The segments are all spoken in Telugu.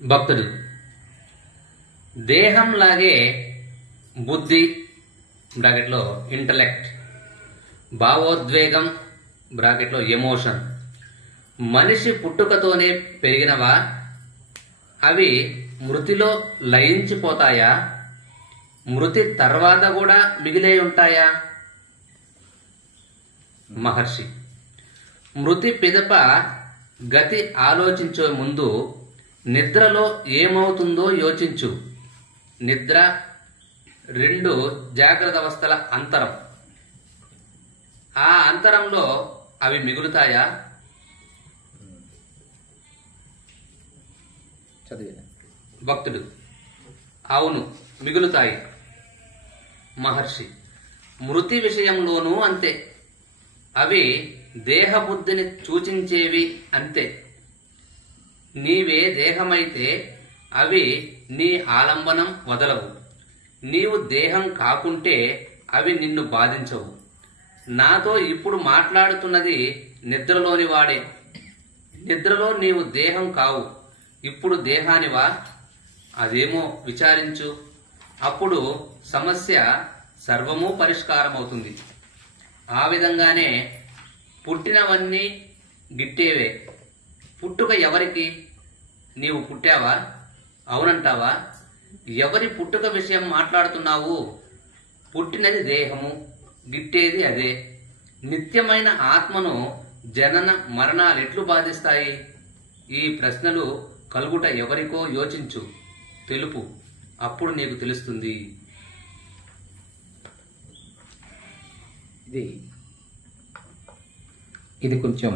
భక్తుడు దేహంలాగే బుద్ధి బ్రాకెట్లో ఇంటలెక్ట్, భావోద్వేగం బ్రాకెట్లో ఎమోషన్ మనిషి పుట్టుకతోనే పెరిగినవా? అవి మృతిలో లయించిపోతాయా? మృతి తర్వాత కూడా మిగిలే ఉంటాయా? మహర్షి మృతి పిదప గతి ఆలోచించే ముందు నిద్రలో ఏమవుతుందో యోచించు. నిద్ర 2 జాగ్రత్త అవస్థల అంతరం. ఆ అంతరంలో అవి మిగులుతాయా? భక్తుడు అవును, మిగులుతాయి. మహర్షి మృతి విషయంలోనూ అంతే. అవి దేహబుద్ధిని సూచించేవి అంతే. నీవే దేహమైతే అవి నీ ఆలంబనం వదలవు. నీవు దేహం కాకుంటే అవి నిన్ను బాధించవు. నాతో ఇప్పుడు మాట్లాడుతున్నది నిద్రలోని వాడే. నిద్రలో నీవు దేహం కావు. ఇప్పుడు దేహానివా? అదేమో విచారించు. అప్పుడు సమస్య సర్వము పరిష్కారమవుతుంది. ఆ విధంగానే పుట్టినవన్నీ గిట్టేవే. పుట్టుక ఎవరికి? నీవు పుట్టావా? అవునంటావా? ఎవరి పుట్టుక విషయం మాట్లాడుతున్నావు? పుట్టినది దేహము, గిట్టేది అదే. నిత్యమైన ఆత్మను జనన మరణాలు ఎట్లు బాధిస్తాయి? ఈ ప్రశ్నలు కలుగుట ఎవరికో యోచించు, తెలుపు. అప్పుడు నీకు తెలుస్తుంది. ఇది కొంచెం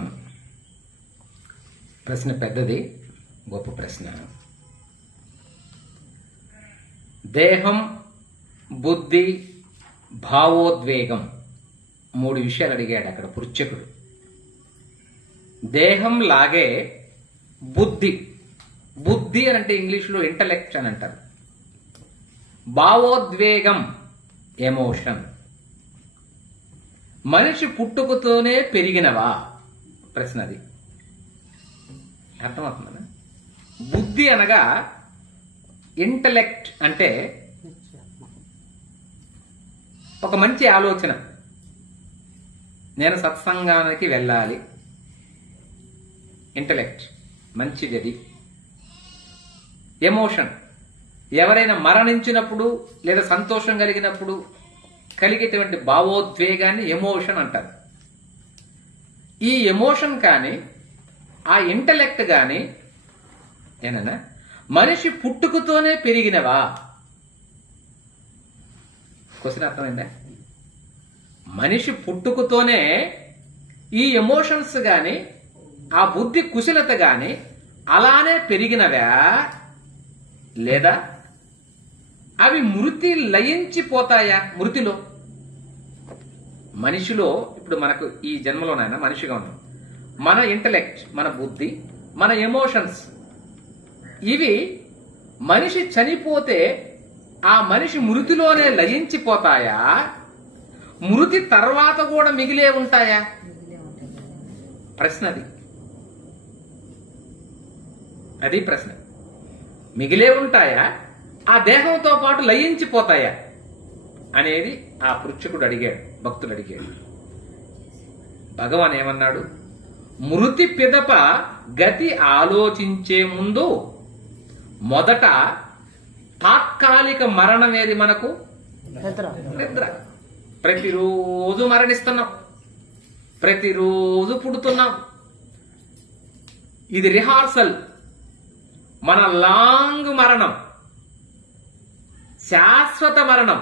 ప్రశ్న పెద్దది, గొప్ప ప్రశ్న. దేహం, బుద్ధి, భావోద్వేగం 3 విషయాలు అడిగాడు అక్కడ పృచ్ఛకుడు. దేహం లాగే బుద్ధి, బుద్ధి అని అంటే ఇంగ్లీష్లో ఇంటలెక్ట్ అని అంటారు. భావోద్వేగం ఎమోషన్. మనిషి పుట్టుకతోనే పెరిగినవా? ప్రశ్న అది. అర్థమవుతుందా? బుద్ధి అనగా ఇంటలెక్ట్ అంటే ఒక మంచి ఆలోచన, నేను సత్సంగానికి వెళ్ళాలి. ఇంటలెక్ట్ మంచిది అది. ఎమోషన్ ఎవరైనా మరణించినప్పుడు లేదా సంతోషం కలిగినప్పుడు కలిగేటువంటి భావోద్వేగాన్ని ఎమోషన్ అంటారు. ఈ ఎమోషన్ కానీ ఆ ఇంటలెక్ట్ కానీ ఏనన్నా మనిషి పుట్టుకతోనే పెరిగినవా? క్వశ్చన్ అర్థమైందా? మనిషి పుట్టుకతోనే ఈ ఎమోషన్స్ గాని ఆ బుద్ధి కుశలత గాని అలానే పెరిగినవా, లేదా అవి మృతి లయించిపోతాయా? మృతిలో మనిషిలో ఇప్పుడు మనకు ఈ జన్మలోనైనా మనిషిగా ఉన్నాం. మన ఇంటలెక్ట్, మన బుద్ధి, మన ఎమోషన్స్ ఇవి మనిషి చనిపోతే ఆ మనిషి మృతిలోనే లయించిపోతాయా? మృతి తర్వాత కూడా మిగిలే ఉంటాయా? ప్రశ్న అది ప్రశ్న. మిగిలే ఉంటాయా? ఆ దేహంతో పాటు లయించిపోతాయా అనేది ఆ పృచ్ఛకుడు అడిగాడు, భక్తుడు అడిగాడు. భగవాన్ ఏమన్నాడు? మృతి పిదప గతి ఆలోచించే ముందు మొదట తాత్కాలిక మరణం ఏది మనకు? నిద్ర. ప్రతిరోజు మరణిస్తున్నాం, ప్రతిరోజు పుడుతున్నాం. ఇది రిహార్సల్. మన లాంగ్ మరణం, శాశ్వత మరణం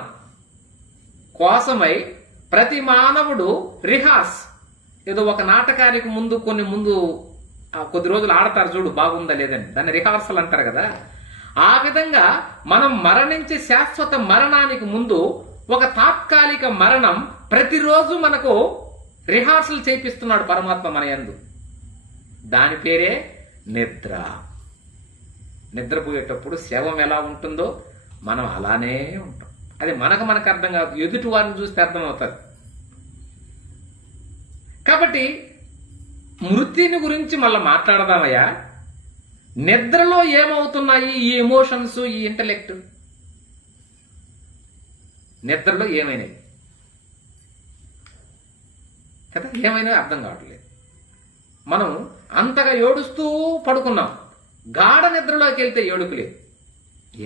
కోసమై ప్రతి మానవుడు రిహార్స్. ఏదో ఒక నాటకానికి ముందు కొద్ది రోజులు ఆడతారు చూడు, బాగుందా లేదని, దాన్ని రిహార్సల్ అంటారు కదా. ఆ విధంగా మనం మరణించే శాశ్వత మరణానికి ముందు ఒక తాత్కాలిక మరణం ప్రతిరోజు మనకు రిహార్సల్ చేపిస్తున్నాడు పరమాత్మ మన యందు. దాని పేరే నిద్ర. నిద్రపోయేటప్పుడు శవం ఎలా ఉంటుందో మనం అలానే ఉంటాం. అది మనకు అర్థం కాదు, ఎదుటి వారిని చూస్తే అర్థమవుతుంది. కాబట్టి మృతిని గురించి మళ్ళా మాట్లాడదామయ్యా. నిద్రలో ఏమవుతున్నాయి ఈ ఎమోషన్స్, ఈ ఇంటలెక్ట్? నిద్రలో ఏమైనాయి కదా, ఏమైనా అర్థం కావట్లేదు. మనం అంతగా ఏడుస్తూ పడుకున్నాం, గాఢ నిద్రలోకి వెళ్తే ఏడుపులేదు.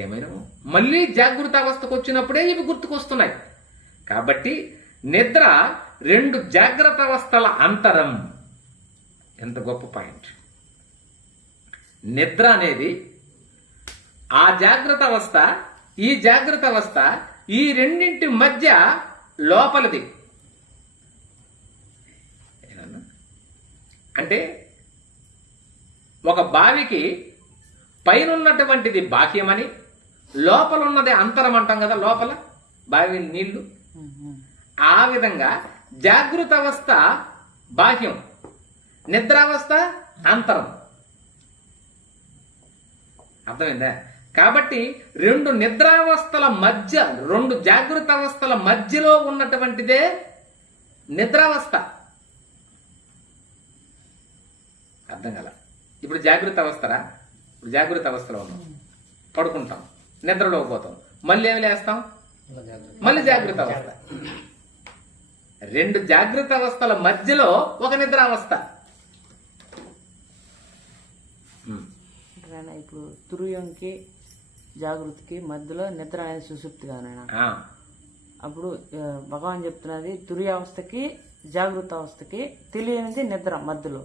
ఏమైనా మళ్ళీ జాగృత అవస్థకు వచ్చినప్పుడే ఇవి గుర్తుకొస్తున్నాయి. కాబట్టి నిద్ర 2 జాగ్రత్త అవస్థల అంతరం. ఎంత గొప్ప పాయింట్! నిద్ర అనేది ఆ జాగ్రత్త అవస్థ, ఈ జాగ్రత్త అవస్థ, ఈ రెండింటి మధ్య లోపలిది. అంటే ఒక బావికి పైనున్నటువంటిది బాహ్యమని, లోపల ఉన్నది అంతరం అంటాం కదా, లోపల బావి నీళ్లు. ఆ విధంగా జాగృత అవస్థ బాహ్యం, నిద్రావస్థ అంతరం. అర్థమైందా? కాబట్టి 2 నిద్రావస్థల మధ్య, 2 జాగృత అవస్థల మధ్యలో ఉన్నటువంటిదే నిద్రావస్థ. అర్థం కదా? ఇప్పుడు జాగృత అవస్థరా, ఇప్పుడు జాగృత అవస్థలో ఉన్నాం, పడుకుంటాం, నిద్రలోకి పోతాం, మళ్ళీ ఏమి లేస్తాం, మళ్ళీ జాగృత అవస్థ. 2 జాగృత అవస్థల మధ్యలో ఒక నిద్రావస్థ. ఇప్పుడు తుర్యంకి జాగృతికి మధ్యలో నిద్ర అనేది సుషుప్తి కానైనా. అప్పుడు భగవాన్ చెప్తున్నది తుర్యావస్థకి జాగృత అవస్థకి తెలియనిది నిద్ర మధ్యలో.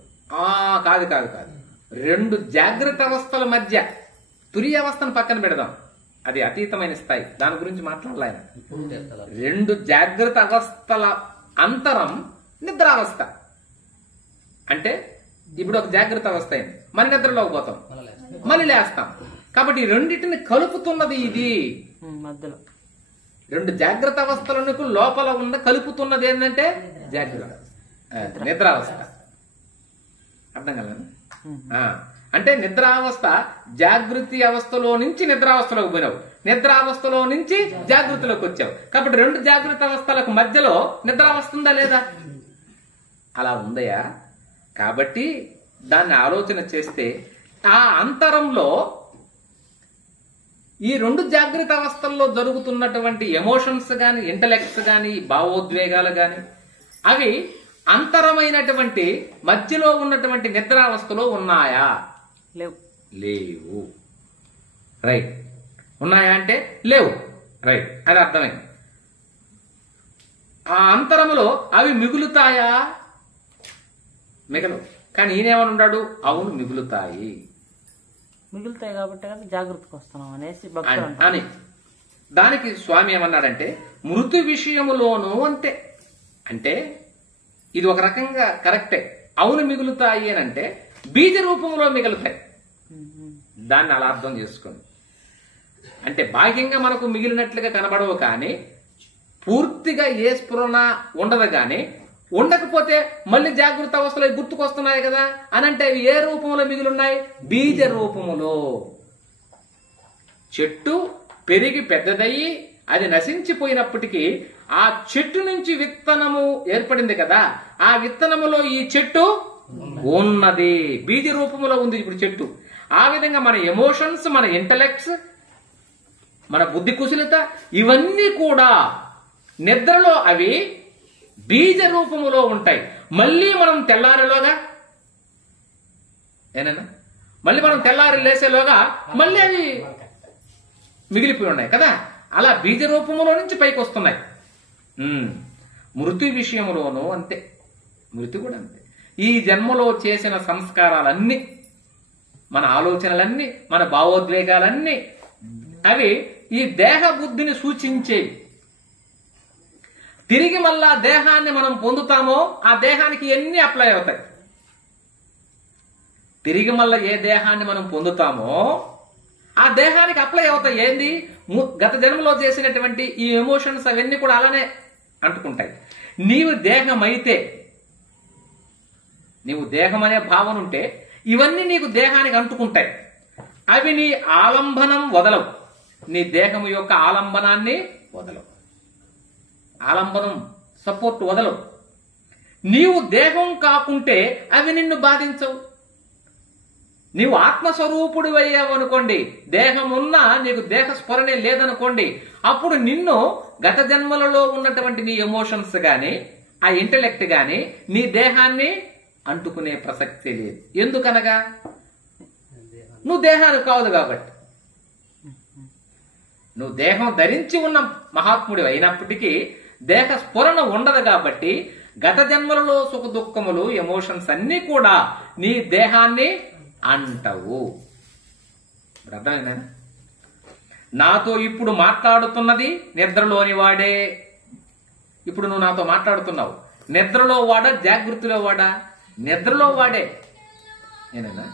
కాదు కాదు కాదు, 2 జాగ్రత్త అవస్థల మధ్య. తురియ అవస్థను పక్కన పెడదాం, అది అతీతమైన స్థాయి, దాని గురించి మాట్లాడాలి. 2 జాగ్రత్త అవస్థల అంతరం నిద్రావస్థ. అంటే ఇప్పుడు ఒక జాగ్రత్త అవస్థ అయింది, మన నిద్రలోకి పోతాం, మళ్ళీ లేస్తాం. కాబట్టి 2టిని కలుపుతున్నది ఇది మధ్యలో. 2 జాగ్రత్త అవస్థలకు లోపల ఉన్న కలుపుతున్నది ఏంటంటే జాగ్రత్త నిద్రావస్థ. అర్థం కదా? అంటే నిద్రావస్థ, జాగృతి అవస్థలో నుంచి నిద్రావస్థలోకి పోయినావు, నిద్రావస్థలో నుంచి జాగృతిలోకి వచ్చావు. కాబట్టి 2 జాగ్రత్త అవస్థలకు మధ్యలో నిద్రావస్థ ఉందా లేదా? అలా ఉందయా? కాబట్టి దాన్ని ఆలోచన చేస్తే ఆ అంతరంలో ఈ 2 జాగ్రత్త అవస్థల్లో జరుగుతున్నటువంటి ఎమోషన్స్ గాని, ఇంటలెక్ట్స్ గాని, భావోద్వేగాలు గాని, అవి అంతరమైనటువంటి మధ్యలో ఉన్నటువంటి నిద్రావస్థలో ఉన్నాయా? లేవు. రైట్. ఉన్నాయా అంటే లేవు. రైట్, అది అర్థమైంది. ఆ అంతరములో అవి మిగులుతాయా? మిగలవు. కానీ ఈయనేమని ఉన్నాడు? అవును మిగులుతాయి. మిగులుతాయి కాబట్టి జాగ్రత్తకు వస్తున్నాం అనేసి అని. దానికి స్వామి ఏమన్నాడంటే మృతు విషయములోనూ అంతే. అంటే ఇది ఒక రకంగా కరెక్టే. అవును మిగులుతాయి అని అంటే బీజ రూపంలో మిగులుతాయి. దాన్ని అలా అర్థం చేసుకోండి. అంటే బాహ్యంగా మనకు మిగిలినట్లుగా కనబడవు, కానీ పూర్తిగా ఏ స్ఫురణ ఉండదు. కానీ ఉండకపోతే మళ్ళీ జాగృత అవస్థలో గుర్తుకొస్తున్నాయి కదా అని అంటే అవి ఏ రూపంలో మిగిలిన్నాయి? బీజ రూపములో. చెట్టు పెరిగి పెద్దదయ్యి అది నశించిపోయినప్పటికీ ఆ చెట్టు నుంచి విత్తనము ఏర్పడింది కదా, ఆ విత్తనములో ఈ చెట్టు ఉన్నది, బీజ రూపములో ఉంది ఇప్పుడు చెట్టు. ఆ విధంగా మన ఎమోషన్స్, మన ఇంటలెక్ట్స్, మన బుద్ధి కుశలత ఇవన్నీ కూడా నిద్రలో అవి బీజ రూపములో ఉంటాయి. మళ్ళీ మనం తెల్లారేలోగా మళ్ళీ మనం తెల్లారి లేసేలోగా మళ్ళీ అవి మిగిలిపోయి ఉన్నాయి కదా, అలా బీజ రూపములో నుంచి పైకి వస్తున్నాయి. మృతి విషయంలోనూ అంతే, మృతి కూడా అంతే. ఈ జన్మలో చేసిన సంస్కారాలన్నీ, మన ఆలోచనలన్నీ, మన భావోద్వేగాలన్నీ అవి ఈ దేహ బుద్ధిని సూచించేవి. తిరిగి మళ్ళా దేహాన్ని మనం పొందుతామో ఆ దేహానికి ఎన్ని అప్లై అవుతాయి. తిరిగి మళ్ళా ఏ దేహాన్ని మనం పొందుతామో ఆ దేహానికి అప్లై అవుతాయి. ఏంది? గత జన్మలో చేసినటువంటి ఈ ఎమోషన్స్ అవన్నీ కూడా అలానే అంటుకుంటాయి. నీవు దేహం అయితే, నీవు దేహం అనే భావన ఉంటే ఇవన్నీ నీకు దేహానికి అంటుకుంటాయి. అవి నీ ఆలంబనం వదలవు, నీ దేహం యొక్క ఆలంబనాన్ని వదలవు, ఆలంబనం సపోర్ట్ వదలవు. నీవు దేహం కాకుంటే అవి నిన్ను బాధించవు. నీవు ఆత్మస్వరూపుడు అయ్యావు అనుకోండి, దేహం ఉన్నా నీకు దేహ స్ఫురణే లేదనుకోండి, అప్పుడు నిన్ను గత జన్మలలో ఉన్నటువంటి నీ ఎమోషన్స్ గాని ఆ ఇంటెలెక్ట్ గాని నీ దేహాన్ని అంటుకునే ప్రసక్తి లేదు. ఎందుకనగా నువ్వు దేహాన్ని కాదు కాబట్టి. నువ్వు దేహం ధరించి ఉన్న మహాత్ముడు అయినప్పటికీ దేహ స్ఫురణ ఉండదు కాబట్టి గత జన్మలలో సుఖ దుఃఖములు ఎమోషన్స్ అన్ని కూడా నీ దేహాన్ని అంటవు. అర్థమైందా? నాతో ఇప్పుడు మాట్లాడుతున్నది నిద్రలోని వాడే. ఇప్పుడు నువ్వు నాతో మాట్లాడుతున్నావు, నిద్రలో వాడా జాగృతిలో వాడా? నిద్రలో వాడే నేనన్నా.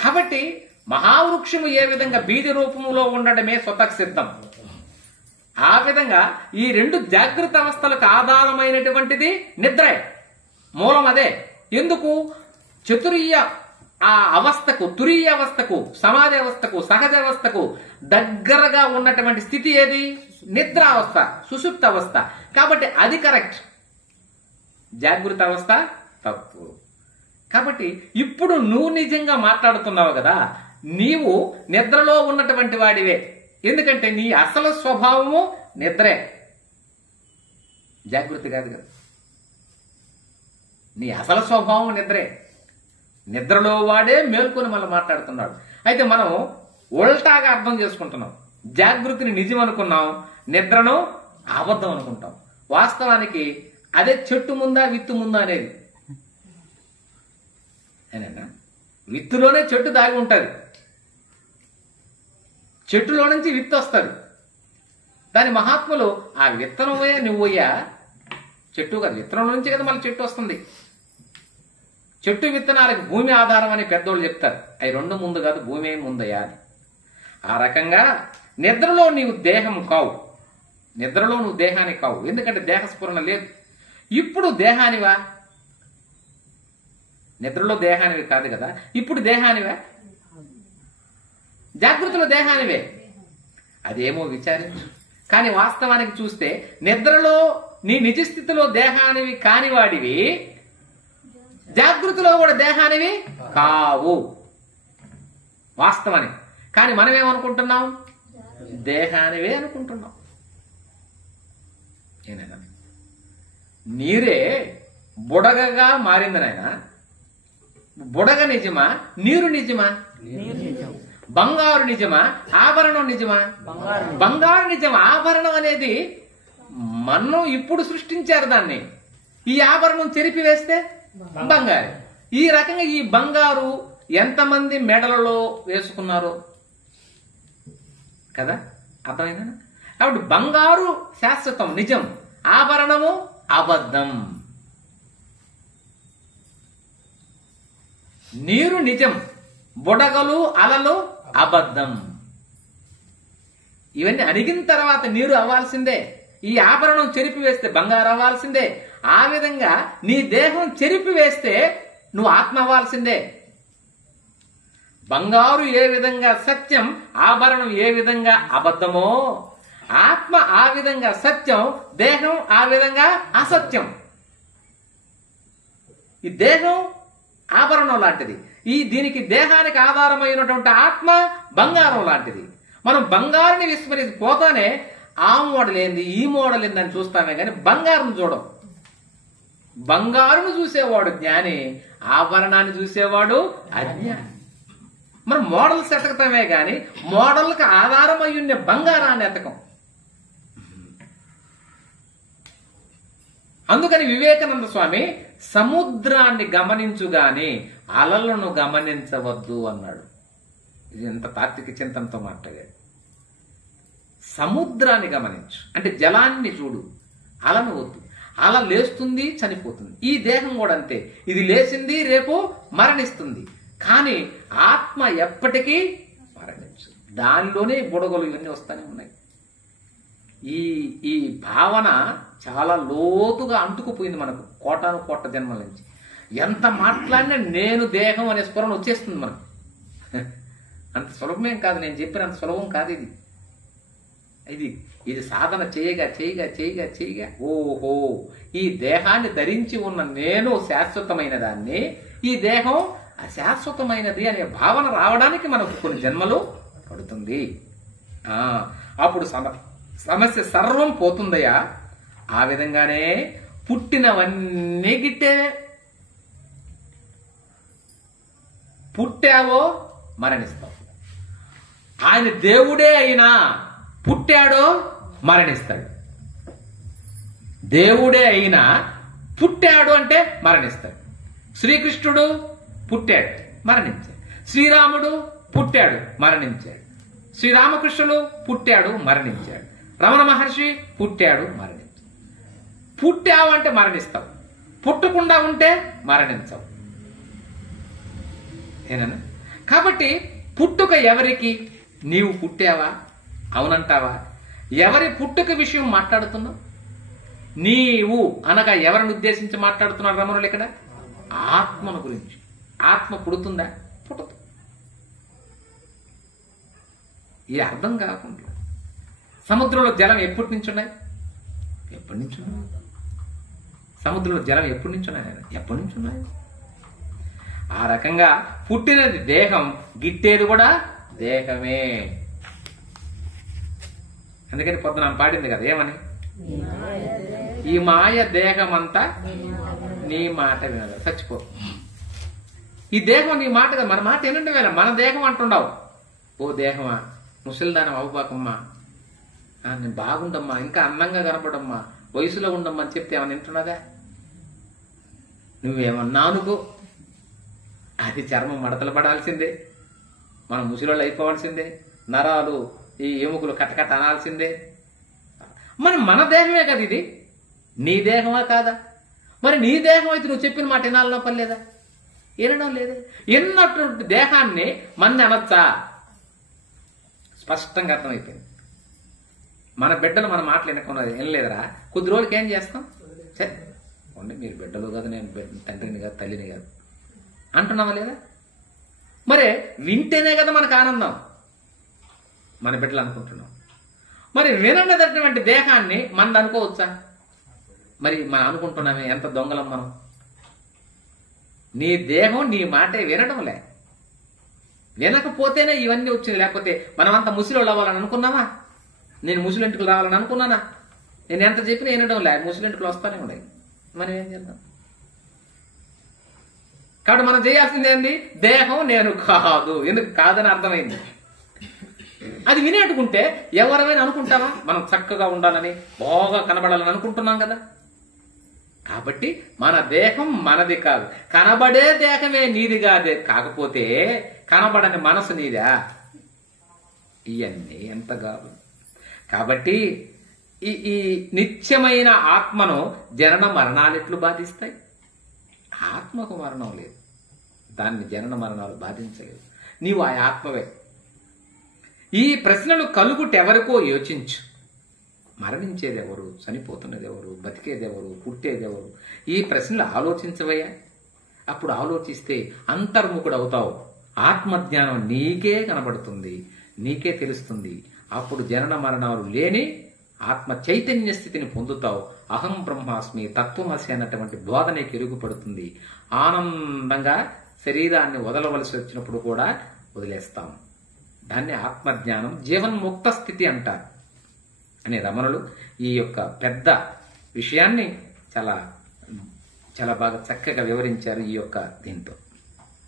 కాబట్టి మహావృక్షము ఏ విధంగా బీజ రూపములో ఉండడమే స్వతః సిద్ధం, ఆ విధంగా ఈ రెండు జాగృత అవస్థలకు ఆధారమైనటువంటిది నిద్రే, మూలం అదే. ఎందుకు? చతురీయ ఆ అవస్థకు, తురీయ అవస్థకు, సమాధి అవస్థకు, సహజ అవస్థకు దగ్గరగా ఉన్నటువంటి స్థితి ఏది? నిద్ర అవస్థ, సుషుప్త అవస్థ. కాబట్టి అది కరెక్ట్, జాగృత అవస్థ తప్పు. కాబట్టి ఇప్పుడు నువ్వు నిజంగా మాట్లాడుతున్నావు కదా, నీవు నిద్రలో ఉన్నటువంటి వాడివే. ఎందుకంటే నీ అసలు స్వభావము నిద్రే, జాగృతి కాదు కదా. నీ అసలు స్వభావం నిద్రే. నిద్రలో వాడే మేల్కొని మళ్ళీ మాట్లాడుతున్నాడు. అయితే మనం ఉల్టాగా అర్థం చేసుకుంటున్నాం. జాగృతిని నిజం అనుకున్నాం, నిద్రను అబద్ధం అనుకుంటాం. వాస్తవానికి అదే చెట్టు ముందా విత్తు ముందా అనేది. ఏనన్నా, విత్తులోనే చెట్టు దాగి ఉంటది, చెట్టులో నుంచి విత్తు వస్తుంది. దాని మహాత్ములు ఆ విత్తనమయ్యా నువ్వయ్యా, చెట్టు కదా, విత్తనం నుంచి కదా మళ్ళీ చెట్టు వస్తుంది. చెట్టు విత్తనాలకు భూమి ఆధారం అని పెద్దోళ్ళు చెప్తారు. అవి రెండు ముందు కాదు, భూమి ముందయ్యా అని. ఆ రకంగా నిద్రలో నీవు దేహం కావు, నిద్రలో నువ్వు దేహానికి కావు. ఎందుకంటే దేహ స్ఫురణ లేదు. ఇప్పుడు దేహానివా? నిద్రలో దేహానివి కాదు కదా, ఇప్పుడు దేహానివా? జాగృతిలో దేహానివే. అదేమో విచారించు. కానీ వాస్తవానికి చూస్తే నిద్రలో నీ నిజ స్థితిలో దేహానివి కానివాడివి, జాగృతిలో కూడా దేహానివి కావు వాస్తవానికి. కానీ మనమేమనుకుంటున్నాం? దేహానివే అనుకుంటున్నాం. ఏనైనా నీరే బుడగగా మారింది నాయన. బుడగ నిజమా? నీరు నిజమా? బంగారు నిజమా? ఆభరణం నిజమా? బంగారు నిజం. ఆభరణం అనేది మనం ఇప్పుడు సృష్టించారు దాన్ని. ఈ ఆభరణం చెరిపి వేస్తే బంగారు. ఈ రకంగా ఈ బంగారు ఎంతమంది మెడలలో వేసుకున్నారో కదా, అర్థమైందా? కాబట్టి బంగారు శాశ్వతం, నిజం. ఆభరణము అబద్ధం. నీరు నిజం, బుడగలు అలలు అబద్ధం. ఇవన్నీ అణిగిన తర్వాత నీరు అవ్వాల్సిందే. ఈ ఆభరణం చెరిపి వేస్తే బంగారు అవ్వాల్సిందే. ఆ విధంగా నీ దేహం చెరిపి వేస్తే నువ్వు ఆత్మ అవ్వాల్సిందే. బంగారు ఏ విధంగా సత్యం, ఆభరణం ఏ విధంగా అబద్ధమో, ఆత్మ ఆ విధంగా సత్యం, దేహం ఆ విధంగా అసత్యం. ఈ దేహం ఆభరణం లాంటిది, దీనికి దేహానికి ఆధారమైనటువంటి ఆత్మ బంగారం లాంటిది. మనం బంగారుని విస్మరించి పోతానే ఆ మోడల్ ఏంది, ఈ మోడల్ ఏంది అని చూస్తామే కానీ బంగారం చూడం. బంగారును చూసేవాడు జ్ఞాని, ఆభరణాన్ని చూసేవాడు అజ్ఞాని. మనం మోడల్స్ ఎతకటమే గాని మోడల్కి ఆధారమై ఉన్న బంగారాన్ని ఎతకం. అందుకని వివేకానంద స్వామి సముద్రాన్ని గమనించుగాని అలలను గమనించవద్దు అన్నాడు. ఇది ఎంత తాత్విక చింతనతో మాట్లాడాడు. సముద్రాన్ని గమనించు అంటే జలాన్ని చూడు, అలను వద్దు. అల లేస్తుంది, చనిపోతుంది. ఈ దేహం కూడా అంతే, ఇది లేచింది, రేపు మరణిస్తుంది. కానీ ఆత్మ ఎప్పటికీ మరణించు. దానిలోనే బుడగలు ఇవన్నీ వస్తూనే ఉన్నాయి. ఈ భావన చాలా లోతుగా అంటుకుపోయింది మనకు కోటాను కోట జన్మల నుంచి. ఎంత మాట్లాడినా నేను దేహం అనే స్ఫురణ వచ్చేస్తుంది మనకు. అంత సులభమేం కాదు, నేను చెప్పినంత సులభం కాదు ఇది. ఇది సాధన చేయగా చేయగా చేయగా చేయగా ఓహో ఈ దేహాన్ని ధరించి ఉన్న నేను శాశ్వతమైన దాన్ని, ఈ దేహం అశాశ్వతమైనది అనే భావన రావడానికి మనకు కొన్ని జన్మలు పడుతుంది. అప్పుడు సమస్య సర్వం పోతుందయ్యా. ఆ విధంగానే పుట్టినవన్నీ గిట్టేవే. పుట్టావో మరణిస్తావు. ఆయన దేవుడే అయినా పుట్టాడో మరణిస్తాడు. దేవుడే అయినా పుట్టాడు అంటే మరణిస్తాడు. శ్రీకృష్ణుడు పుట్టాడు, మరణించాడు. శ్రీరాముడు పుట్టాడు, మరణించాడు. శ్రీరామకృష్ణుడు పుట్టాడు, మరణించాడు. రమణ మహర్షి పుట్టాడు, మరణించాడు. పుట్టావు అంటే మరణిస్తావు, పుట్టకుండా ఉంటే మరణించవు. ఏనా? కాబట్టి పుట్టుక ఎవరికి? నీవు పుట్టావా? అవునంటావా? ఎవరి పుట్టుక విషయం మాట్లాడుతున్నావు? నీవు అనగా ఎవరిని ఉద్దేశించి మాట్లాడుతున్నారు రమణులు ఇక్కడ? ఆత్మను గురించి. ఆత్మ పుడుతుందా? పుట్టదు. ఇది అర్థం కాకుండా సముద్రంలో జలం ఎప్పటి నుంచి ఉన్నాయి? ఎప్పటి నుంచి ఉన్నాయి? సముద్రంలో జలం ఎప్పటి నుంచి ఉన్నాయి? ఎప్పటి నుంచి ఉన్నాయి? ఆ రకంగా పుట్టినది దేహం, గిట్టేది కూడా దేహమే. అందుకని పొద్దున పాడింది కదా, ఏమని? ఈ మాయ దేహమంతా నీ మాట వినదు, చచ్చిపో. ఈ దేహం నీ మాట కదా, మన మాట ఏనంటే వేళ మన దేహం అంటుండవు. ఓ దేహమా, ముసలిదానం అవ్వబాకమ్మా, నేను బాగుండమ్మా, ఇంకా అందంగా కనపడమ్మా, వయసులో ఉండమ్మా అని చెప్తే ఏమన్నా వింటున్నదా? నువ్వేమన్నా అనుకో, అది చర్మం మడతలు పడాల్సిందే, మనం ముసలిళ్ళు అయిపోవాల్సిందే, నరాలు ఈ ఎముకలు కట్టకట్ట అనాల్సిందే. మరి మన దేహమే కదా ఇది, నీ దేహమా కాదా? మరి నీ దేహం అయితే నువ్వు చెప్పిన మాట వినాలనో పని లేదా? వినడం లేదే. ఎన్నటువంటి దేహాన్ని మంది అనొచ్చా? స్పష్టంగా అర్థమైపోయింది. మన బిడ్డలు మన మాటలు వినలేదరా, కొద్ది రోజులకి ఏం చేస్తాం? సరే మీరు బిడ్డలు కదా, నేను తండ్రిని కాదు, తల్లిని కాదు అంటున్నావా లేదా? మరే వింటేనే కదా మనకు ఆనందం, మన బిడ్డలు అనుకుంటున్నాం. మరి విననటువంటి దేహాన్ని మనది అనుకోవచ్చా? మరి మనం అనుకుంటున్నామే, ఎంత దొంగలం మనం. నీ దేహం నీ మాటే వినడంలే, వినకపోతేనే ఇవన్నీ వచ్చింది. లేకపోతే మనమంతా ముసలిళ్ళు అవ్వాలని అనుకున్నావా? నేను ముసలింటికి రావాలని అనుకున్నానా? నేను ఎంత చెప్పినా వినడం లే, ముసలింటికి వస్తానే ఉన్నాయి. మనం ఏం చేద్దాం? కాబట్టి మనం చేయాల్సింది ఏంది? దేహం నేను కాదు. ఎందుకు కాదని అర్థమైంది. అది వినేట్టుకుంటే ఎవరైనా అనుకుంటావా? మనం చక్కగా ఉండాలని, బాగా కనబడాలని అనుకుంటున్నాం కదా. కాబట్టి మన దేహం మనది కాదు, కనబడే దేహమే నీది కాదే. కాకపోతే కనబడని మనసు నీదా? ఇవన్నీ ఎంత కాదు. కాబట్టి ఈ నిత్యమైన ఆత్మను జనన మరణాలు ఎట్లు బాధిస్తాయి? ఆత్మకు మరణం లేదు, దాన్ని జనన మరణాలు బాధించలేదు. నీవు ఆ ఆత్మవే. ఈ ప్రశ్నలు కలుగుటెవరికో యోచించు. మరణించేదెవరు, చనిపోతున్నదెవరు, బతికేదెవరు, పుట్టేదెవరు? ఈ ప్రశ్నలు ఆలోచించవయ్యా. అప్పుడు ఆలోచిస్తే అంతర్ముఖుడవుతావు. ఆత్మజ్ఞానం నీకే కనబడుతుంది, నీకే తెలుస్తుంది. అప్పుడు జనన మరణాలు లేని ఆత్మ చైతన్య స్థితిని పొందుతావు. అహం బ్రహ్మాస్మి, తత్వమసి అన్నటువంటి బోధ నీకు ఎరుగుపడుతుంది. ఆనందంగా శరీరాన్ని వదలవలసి వచ్చినప్పుడు కూడా వదిలేస్తాం. దాన్ని ఆత్మజ్ఞానం, జీవన్ముక్త స్థితి అంటారు అని రమణులు ఈ యొక్క పెద్ద విషయాన్ని చాలా చాలా బాగా చక్కగా వివరించారు ఈ యొక్క దీంతో.